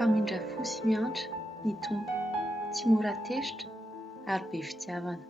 Mpamindra fo sy miantra ny Tompo, tsy mora tesitra ary be fitiavana.